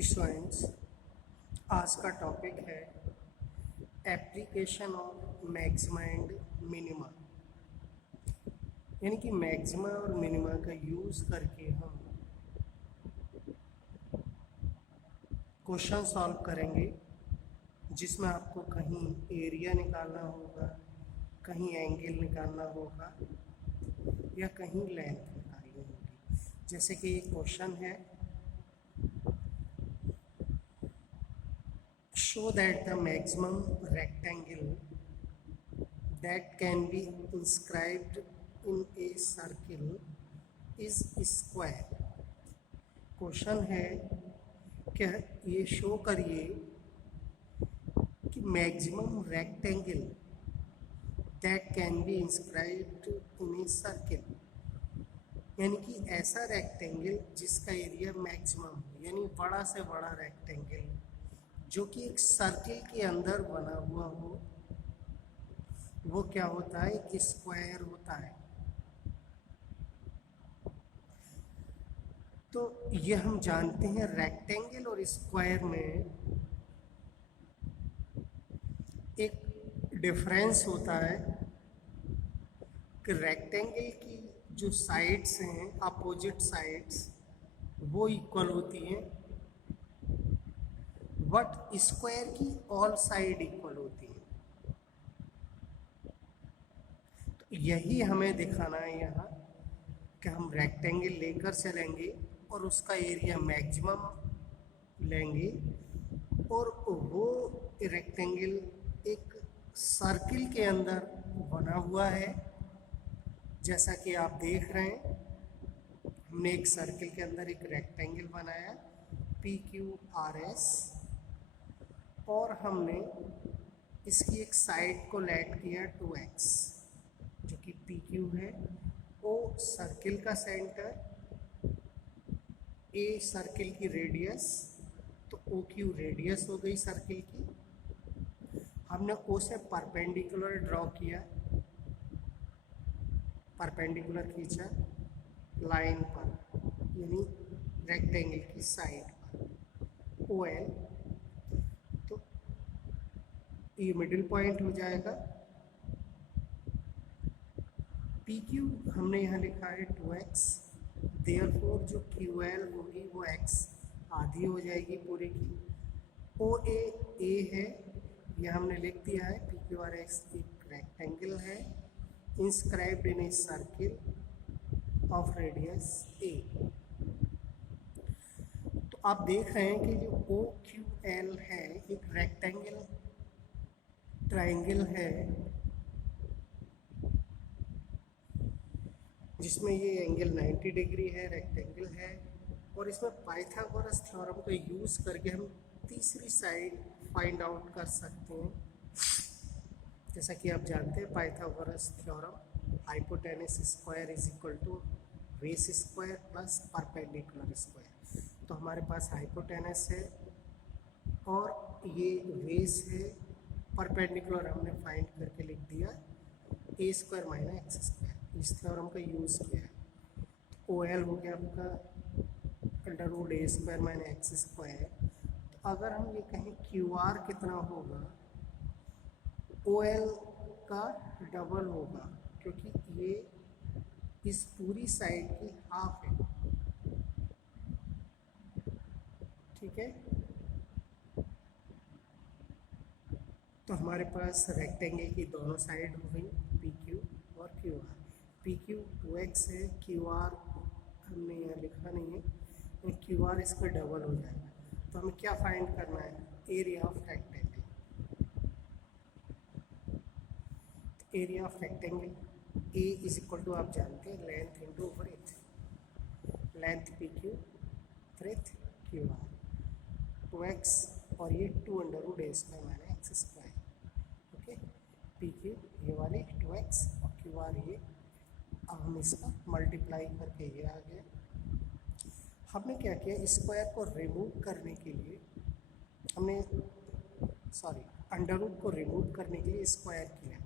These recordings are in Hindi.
स्टूडेंट्स, आज का टॉपिक है application of maxima and minima. यानी कि मैक्सिमा और मिनिमा का यूज़ करके हम क्वेश्चन सॉल्व करेंगे, जिसमें आपको कहीं एरिया निकालना होगा, कहीं एंगल निकालना होगा या कहीं लेंथ निकालनी होगी। जैसे कि ये क्वेश्चन है, show that the maximum rectangle that can be inscribed in a circle is square। Question है क्या ये शो करिए कि maximum rectangle that can be inscribed in a circle, यानी कि ऐसा रेक्टेंगल जिसका एरिया मैक्सिमम हो, यानी बड़ा से बड़ा रेक्टेंगल जो कि एक सर्किल के अंदर बना हुआ हो, वो क्या होता है, एक स्क्वायर होता है। तो ये हम जानते हैं रेक्टेंगल और स्क्वायर में एक डिफरेंस होता है कि रेक्टेंगल की जो साइड्स हैं, अपोजिट साइड्स, वो इक्वल होती हैं, बट स्क्वायर की ऑल साइड इक्वल होती है। तो यही हमें दिखाना है यहाँ कि हम रेक्टेंगल लेकर चलेंगे और उसका एरिया मैक्सिमम लेंगे, और वो रेक्टेंगल एक सर्किल के अंदर बना हुआ है। जैसा कि आप देख रहे हैं, हमने एक सर्किल के अंदर एक रेक्टेंगल बनाया PQRS, और हमने इसकी एक साइड को लेट किया 2x, जो कि PQ है। O सर्किल का सेंटर, A सर्किल की रेडियस, तो OQ रेडियस हो गई सर्किल की। हमने O से परपेंडिकुलर ड्रॉ किया, परपेंडिकुलर खींचा लाइन पर, यानी रेक्टेंगल की साइड पर OL। तो ये मिडिल पॉइंट हो जाएगा। PQ हमने यहाँ लिखा है 2x, देयरफॉर जो QL होगी वो x आधी हो जाएगी पूरे की। OA A है, यह हमने लिख दिया है। PQRX एक रेक्टेंगल है inscribed in a circle of radius A। तो आप देख रहे हैं कि जो OQL है एक रेक्टेंगल ट्राइंगल है, जिसमें ये एंगल 90 डिग्री है, रेक्टेंगल है, और इसमें पाइथागोरस थ्योरम का यूज़ करके हम तीसरी साइड फाइंड आउट कर सकते हैं। जैसा कि आप जानते हैं Pythagoras theorem, hypotenuse square is equal to base square plus perpendicular square. तो हमारे पास हाइपोटेनस है और ये बेस है, परपेंडिकुलर हमने फाइंड करके लिख दिया a square minus x square. इस थ्योरम का यूज़ किया है। तो OL हो गया आपका under root a square minus x square. तो अगर हम ये कहें QR कितना होगा, OL का डबल होगा, क्योंकि ये इस पूरी साइड की हाफ है। ठीक है, तो हमारे पास रेक्टेंगल की दोनों साइड हो गई, PQ और QR। PQ 2x है, QR हमने यहाँ लिखा नहीं है, तो QR इसका डबल हो जाएगा। तो हमें क्या फाइंड करना है, area of rectangle. Area of rectangle A is equal to, आप जानते हैं, length into breadth. Length PQ, breadth QR, 2x और ये 2 under root a square minus x square. Okay, PQ ये वाले 2x और QR ये। अब हम इसका मल्टीप्लाई करके ये आ गया। हमने क्या किया, स्क्वायर को रिमूव करने के लिए हमने अंडर रूट को रिमूव करने के लिए स्क्वायर किया।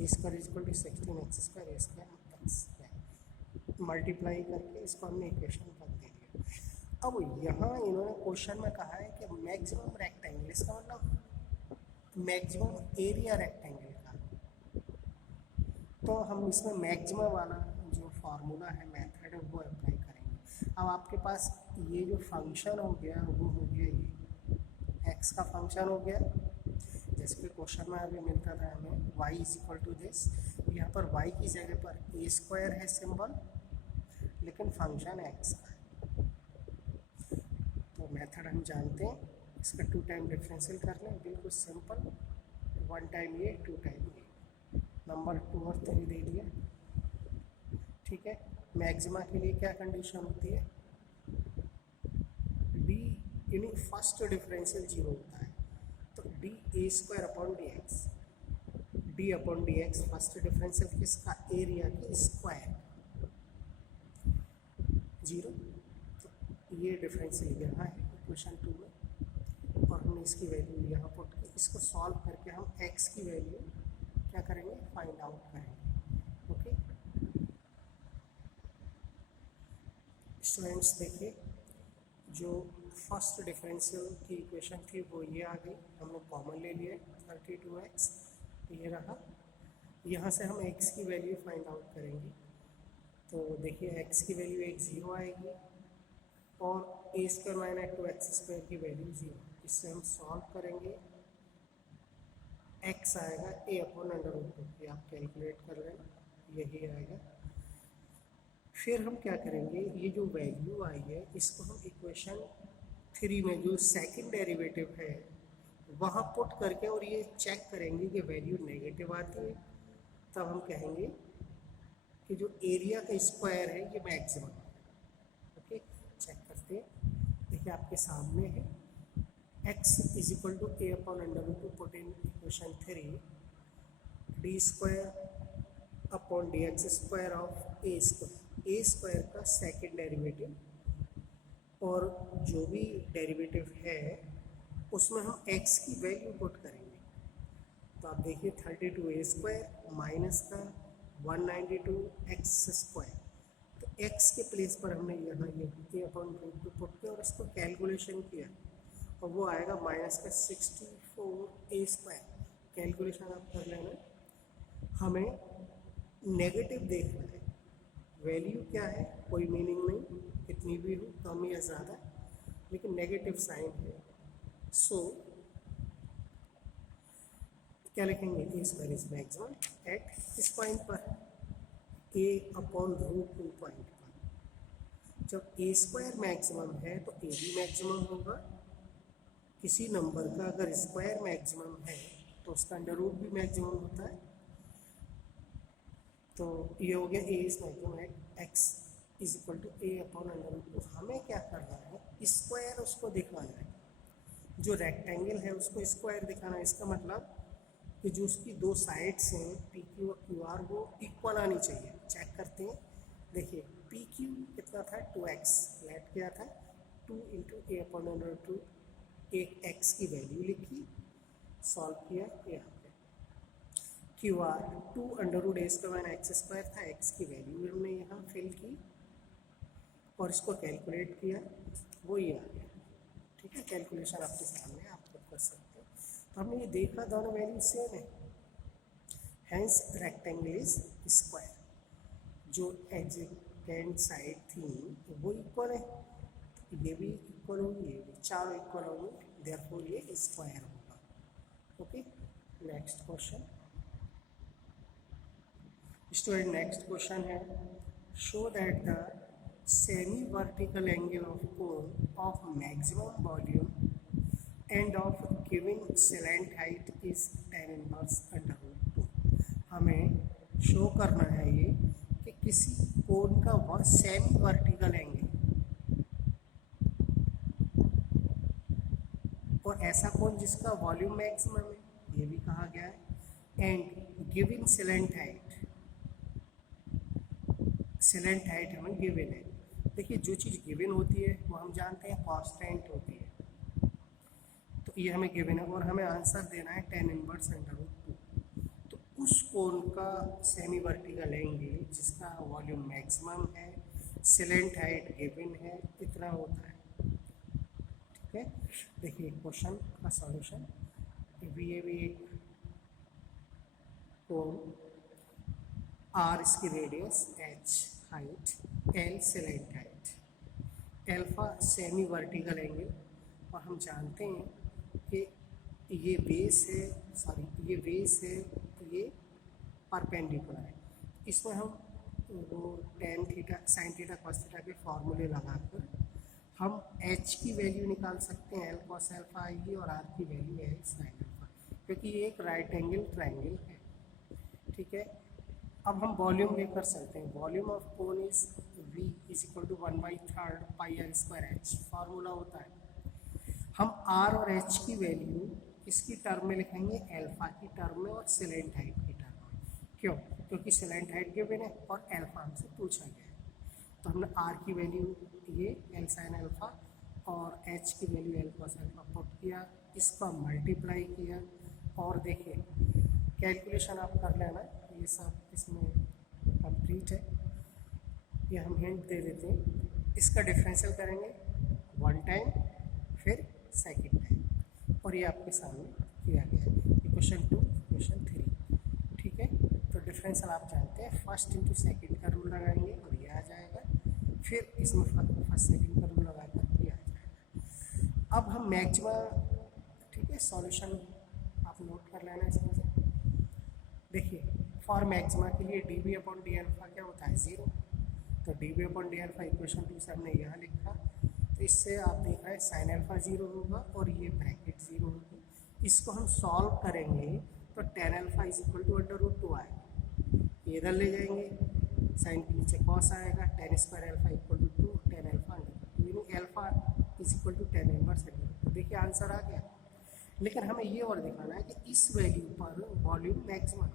A square is equal to 16x square, A square X square, multiply करके इसको हमने इक्वेशन पर दे दिया। अब यहाँ इन्होंने क्वेश्चन में कहा है कि मैक्सिमम रेक्टेंगल, इसका मतलब मैक्सिमम एरिया रेक्टेंगल का। तो हम इसमें मैक्सिमम वाला जो फार्मूला है, मेथड है, वो अप्लाई करेंगे। अब आपके पास ये जो फंक्शन हो गया वो हो गया, ये एक्स का फंक्शन हो गया, जैसे कि क्वेश्चन में अभी मिलता था हमें y is equal to this. यहाँ पर y की जगह पर ए स्क्वायर है सिंबल, लेकिन फंक्शन एक्स का है। तो मेथड हम जानते हैं, इसका 2 टाइम डिफरेंशियल कर लें, बिल्कुल सिंपल, 1 टाइम ये 2 टाइम ये, नंबर 2 और 3 दे दिया। ठीक है, मैक्सिमा के लिए क्या कंडीशन होती है, डी यानी फर्स्ट डिफरेंशियल 0 होता है, तो D A square upon d x, D upon d x first differential किसका, एरिया की स्क्वायर 0। तो ये डिफरेंशियल यहाँ है इक्वेशन 2 में, और हमने इसकी वैल्यू यहाँ पुट की, इसको सॉल्व करके हम x की वैल्यू क्या करेंगे, फाइंड आउट करेंगे। ओके स्टूडेंट्स, देखिए जो फर्स्ट डिफरेंशियल की इक्वेशन थी वो ये आ गई, हमने कॉमन ले लिया 32x, ये रहा। यहाँ से हम x की वैल्यू फाइंड आउट करेंगे। तो देखिए x की वैल्यू 0 आएगी, और ए स्क्वायर माइनस 2x स्क्वायर की वैल्यू 0, इससे हम सॉल्व करेंगे, x आएगा a अपॉन अंडर रूट 2, ये आप कैलकुलेट कर लेना, यही आएगा। फिर हम क्या करेंगे, ये जो वैल्यू आई है इसको हम इक्वेशन 3 में जो सेकंड डेरिवेटिव है वहाँ पुट करके और ये चेक करेंगे कि वैल्यू नेगेटिव आती है, तब हम कहेंगे कि जो एरिया का स्क्वायर है ये मैक्सिमम है। ओके, चेक करते हैं, देखिए आपके सामने है x is equal to A upon under root 2, put in equation 3, d square upon d x square of a square, A square का सेकेंड डेरिवेटिव, और जो भी डेरिवेटिव है उसमें हम x की वैल्यू पुट करेंगे। तो आप देखिए 32 ए स्क्वायर माइनस का 192 एक्स स्क्वायर, तो x के प्लेस पर हमने यहाँ ये ए अपॉन रूट 2 पुट किया और इसको कैलकुलेशन किया, और वो आएगा माइनस का 64 ए स्क्वायर। कैलकुलेशन आप कर लेना, हमें नेगेटिव देखना है, वैल्यू क्या है कोई मीनिंग नहीं, कितनी भी हो, कम या ज़्यादा, लेकिन नेगेटिव साइन है। सो क्या लिखेंगे, ए स्क्वायर इज मैक्सिमम एट इस पॉइंट पर, ए अपॉन रूट 2 पॉइंट पर। जब ए स्क्वायर मैक्सिमम है तो ए भी मैक्सिमम होगा, किसी नंबर का अगर स्क्वायर मैक्सिमम है तो उसका अंडर रूट भी मैक्सिमम होता है। तो ये हो गया A is maximum at X is equal to A upon under root 2। हमें क्या करना है, स्क्वायर उसको दिखाना है, जो रेक्टेंगल है उसको स्क्वायर दिखाना है। इसका मतलब कि जो उसकी दो साइड्स हैं पी क्यू और क्यू आर वो इक्वल आनी चाहिए। चेक करते हैं, देखिए पी क्यू कितना था 2x, लेट क्या था 2 इंटू ए अपॉन अंडर रूट 2, एक x की वैल्यू लिखी, सॉल्व किया, यहाँ पे क्यू आर 2 अंडर रूट ए स्क्वायर एक्स स्क्वायर था, x की वैल्यू हमने यहाँ फिल की और इसको कैलकुलेट किया, वो ये आ गया। ठीक है, कैलकुलेशन आपके सामने आप खुद कर सकते हो। तो हमने ये देखा दोनों वैल्यू सेम है, हैंस रेक्टेंगल इज स्क्वायर। जो एडजेसेंट साइड थी वो इक्वल है, तो ये भी इक्वल होगी, ये भी, चारों इक्वल होंगे, देयरफॉर ये स्क्वायर होगा। Okay, next question student, next question है, show that the semi vertical angle of cone of maximum volume and of given slant height is tan inverse under root 2। हमें शो करना है ये कि किसी कोन का वह सेमी वर्टिकल एंगल, और ऐसा कोन जिसका वॉल्यूम मैक्सिमम है, ये भी कहा गया है, and given slant height, salient height हमें गिवन है। देखिए जो चीज़ गिवन होती है वो हम जानते हैं कांस्टेंट होती है, तो ये हमें गिवन है और हमें आंसर देना है tan इनवर्स अंडर रूट 2। तो उस कोन का सेमी वर्टिकल एंगल जिसका वॉल्यूम मैक्सिमम है, सेलेंट हाइट गिवन है, कितना होता है है। देखिए क्वेश्चन का सॉल्यूशन, वी ए भी कोण, आर इसकी radius, H height, L salient height, alpha semi vertical angle, और हम जानते हैं कि ये बेस है, ये बेस है, ये परपेंडिकुलर है। इसमें हम वो tan theta sine theta cos theta के फॉर्मूले लगाकर हम एच की वैल्यू निकाल सकते हैं, एल कॉस एल्फा आएगी, और आर की वैल्यू है साइन एल्फा, क्योंकि ये एक राइट एंगल ट्रायंगल है। ठीक है, अब हम वॉल्यूम भी कर सकते हैं। Volume of cone is v is equal to 1/3 pi r square h, formula होता है। हम r और h की वैल्यू इसकी टर्म में लिखेंगे, एल्फा की टर्म में और सेलेंट हाइट की टर्म में। क्यों? क्योंकि सेलेंट हाइट गिवन है और एल्फा हमसे पूछा गया है। तो हमने r की वैल्यू ये एल साइन एल्फा और h की value L cos alpha put किया, इसका मल्टीप्लाई किया, और देखिए कैलकुलेशन आप कर लेना, ये सब इसमें कंप्लीट है। ये हम हिंट दे देते हैं, इसका डिफरेंशियल करेंगे 1 टाइम, फिर सेकंड टाइम, और ये आपके सामने किया गया है। Equation 2, equation 3। ठीक है, तो डिफरेंशियल आप जानते हैं, फर्स्ट इंटू सेकंड का रूल लगाएंगे और ये आ जाएगा, फिर इसमें फर्स्ट सेकंड का रूल लगाकर ये आ जाएगा। अब हम मैक्सिमा, ठीक है, सॉल्यूशन आप नोट कर लेना इसमें से। देखिए फॉर मैक्सिमा के लिए d b upon d alpha क्या होता है, 0। तो d b upon d alpha equation 2 से हमने यहाँ लिखा, तो इससे आप देख रहे हैं साइन अल्फा 0 होगा और ये ब्रैकेट 0 होगी। इसको हम सॉल्व करेंगे तो tan alpha is equal to √2 आएगा, ये इधर ले जाएंगे, साइन के नीचे कॉस आएगा, tan square alpha equal to 2, tan alpha यानी alpha is equal to tan inverse. तो देखिए आंसर आ गया। लेकिन हमें ये और दिखाना है कि इस वैल्यू पर वॉल्यूम मैक्सिमम,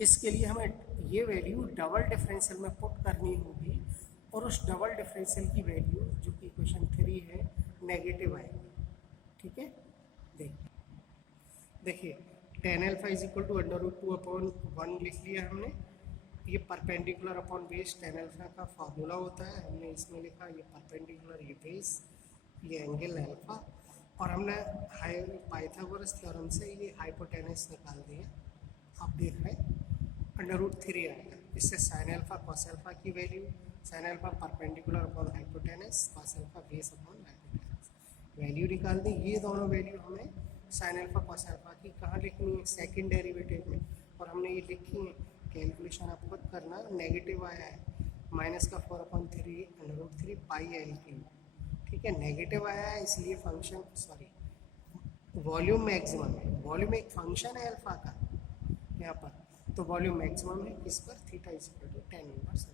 इसके लिए हमें ये वैल्यू डबल डिफरेंशियल में पुट करनी होगी, और उस डबल डिफरेंशियल की वैल्यू जो कि इक्वेशन 3 है नेगेटिव आएगी। ठीक है, देखिए tan alpha is equal to √2 upon 1 लिख लिया हमने। ये perpendicular upon base tan alpha का फार्मूला होता है, हमने इसमें लिखा ये परपेंडिकुलर, ये बेस, ये एंगल अल्फा, और हमने पाइथागोरस थ्योरम से ये हाइपोटेनस निकाल दिया। आप देख रहे हैं √3 आएगा, इससे साइन अल्फा कॉस अल्फा की value, sine alpha perpendicular upon hypotenuse, cos alpha base upon hypotenuse, value निकाल दी। ये दोनों वैल्यू हमें साइन अल्फा कॉस अल्फा की कहाँ लिखनी है, सेकंड डेरिवेटिव में, और हमने ये लिखी है। कैलकुलेशन आप खुद करना, नेगेटिव आया है, -4/3 √3 पाई एल क्यूब। ठीक है, नेगेटिव आया है इसलिए फंक्शन, सॉरी वॉल्यूम मैक्सिमम है, वॉल्यूम एक फंक्शन है अल्फा का यहाँ पर, तो वॉल्यूम मैक्सिमम है किस पर, theta is equal to tan inverse.